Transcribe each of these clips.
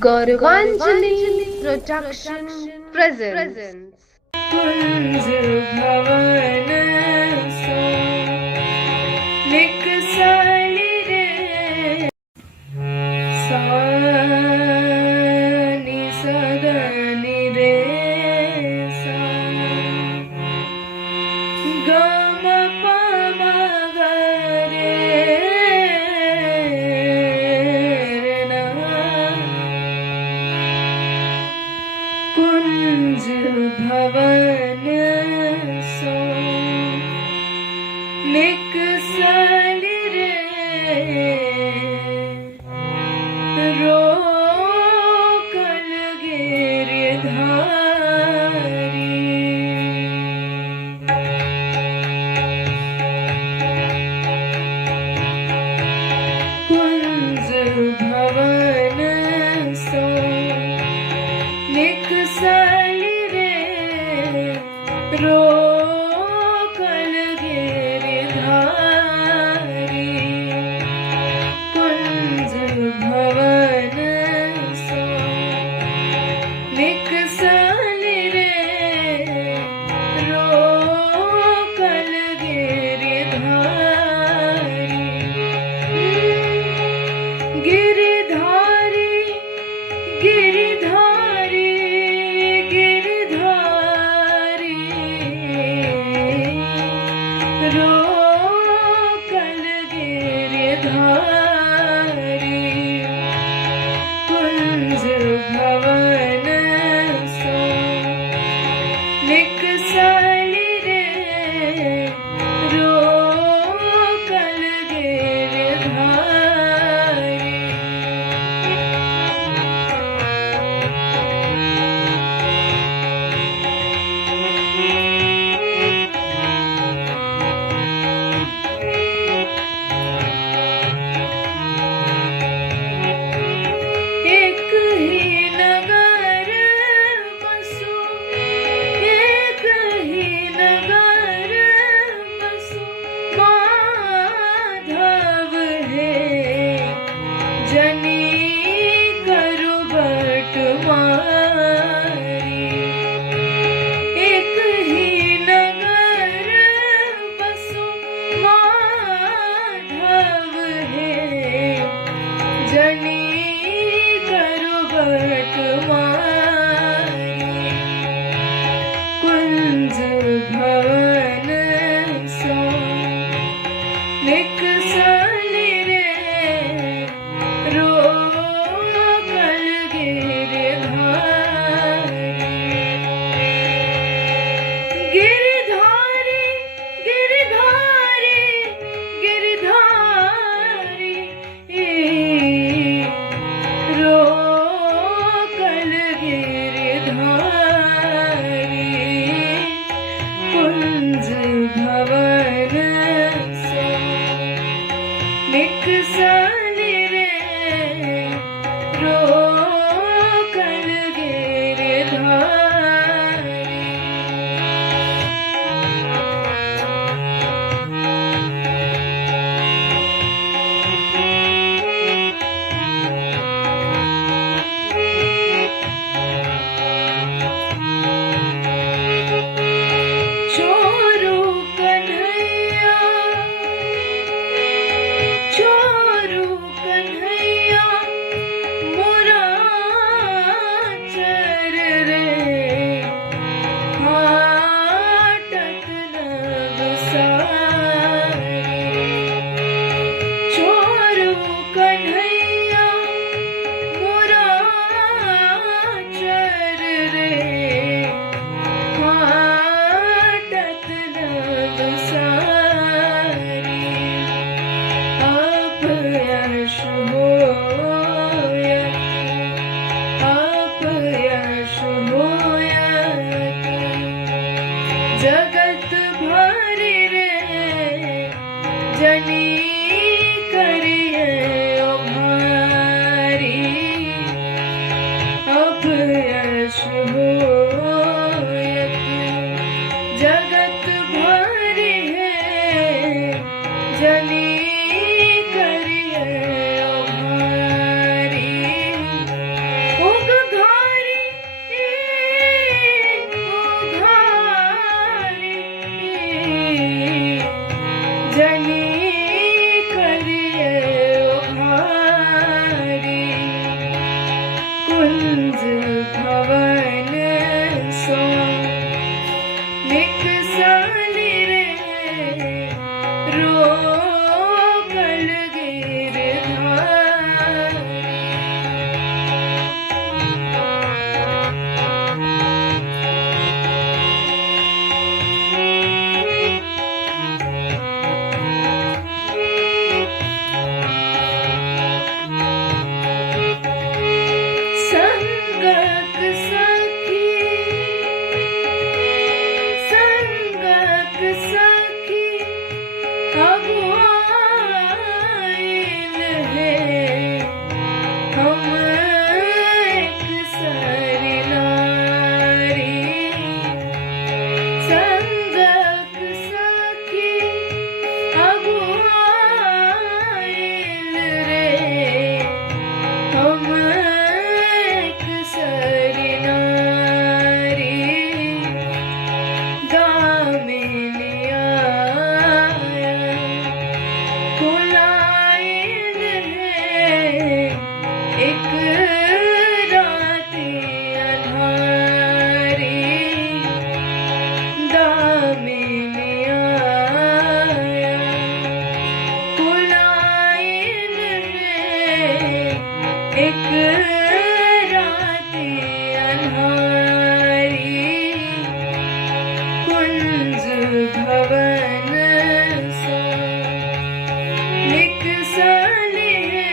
Gauravanjali Production presents कुंज भवन सो निकसाली रे सानी सदनी रे सा गम पम गरे ना कुंज भवन सो निकसाली रे रोकल गिरधारी कुंज भवन सो निकसाली रे रोकल गिरधारी कुंज भवन सो निकसाली रे रोकल गिरधारी गिरधारी गिरधारी गिरधारी रोकल गिरधारी कुंज भवन सो निकसाली रे रोकल गिरधारी एक ही नगर बसो एक ही नगर बसो माधव है जनी करु बटवारी एक ही नगर बसो माधव है जनी करु बटवारी कुंज भवन सो निकसाली रे रोकल गिरधारी गिरधारी गिरधारी गिरधारी रोकल गिरधारी कुंज भवन सो निकसाली रे रोकल गिरधारी चोरू कन्हैया चोरू कन्हैया मोरा चर रे हाटत नवसारी चोरू कन्हैया मोरा चर रे हाटत नवसारी अपयश होयत अपयश होयत जगत भरि रे जनी करिए भारी अपयश होयत जगत भरि है जनी करिए भारी कुंज भवन सो निकसाली रे रोकल गिरधारी। संगक सखी अगुआइल है हम एक सारी नारी। संगक सखी अगुआइल रे हम एक सारी नारी। दामिलिया कुलाइल है एक राती अन्हारी। दामिलिया कुलाइल है एक राती अन्हारी। कुंज भवन सो निकसाली है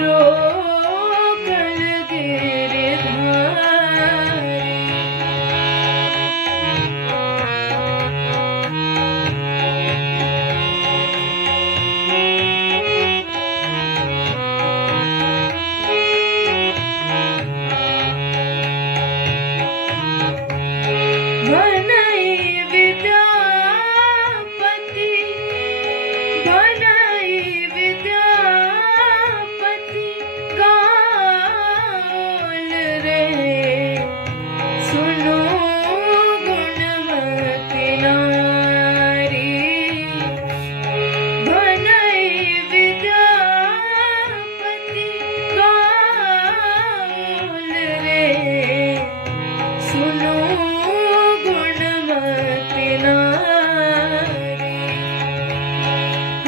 रोकल गिरधारी। भनई विद्यापति गाओल रे सुनो गुणमति नारी। भनई विद्यापति गाओल रे सुनो गुणमति नारी।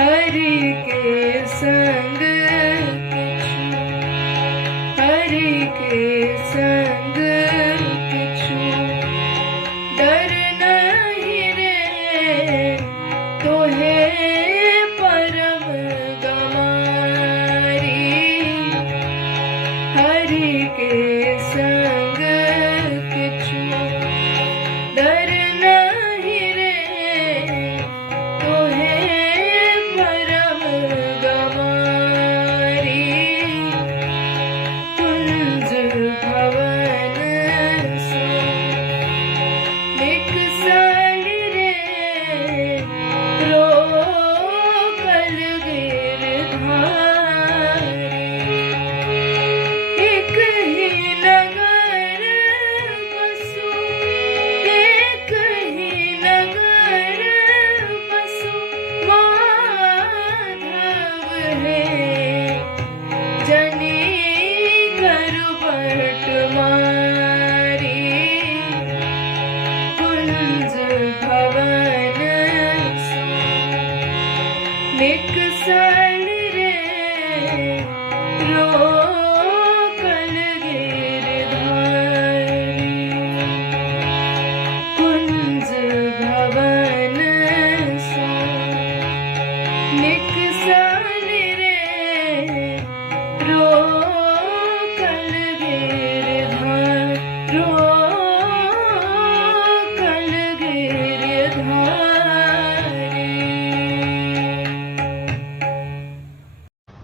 हरि के संग किछु हरि के संग किछु डर नहीं रे तोहे परम गमारी। हरि के संग किछु डर नहीं रे तोहे परम गमारी। कुंज भवन सो निकसाली रे रोकल गिरधारी। एक ही नगर बसो एक ही नगर बसो माधव है जनी करु बट मारी। कुंज भवन सो निकसाली रे रोकल गिरधारी। कुंज भवन सो निकसाली रे रोकल Girdhari.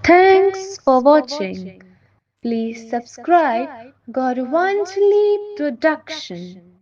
Thanks for watching. Please subscribe Gauravanjali Production.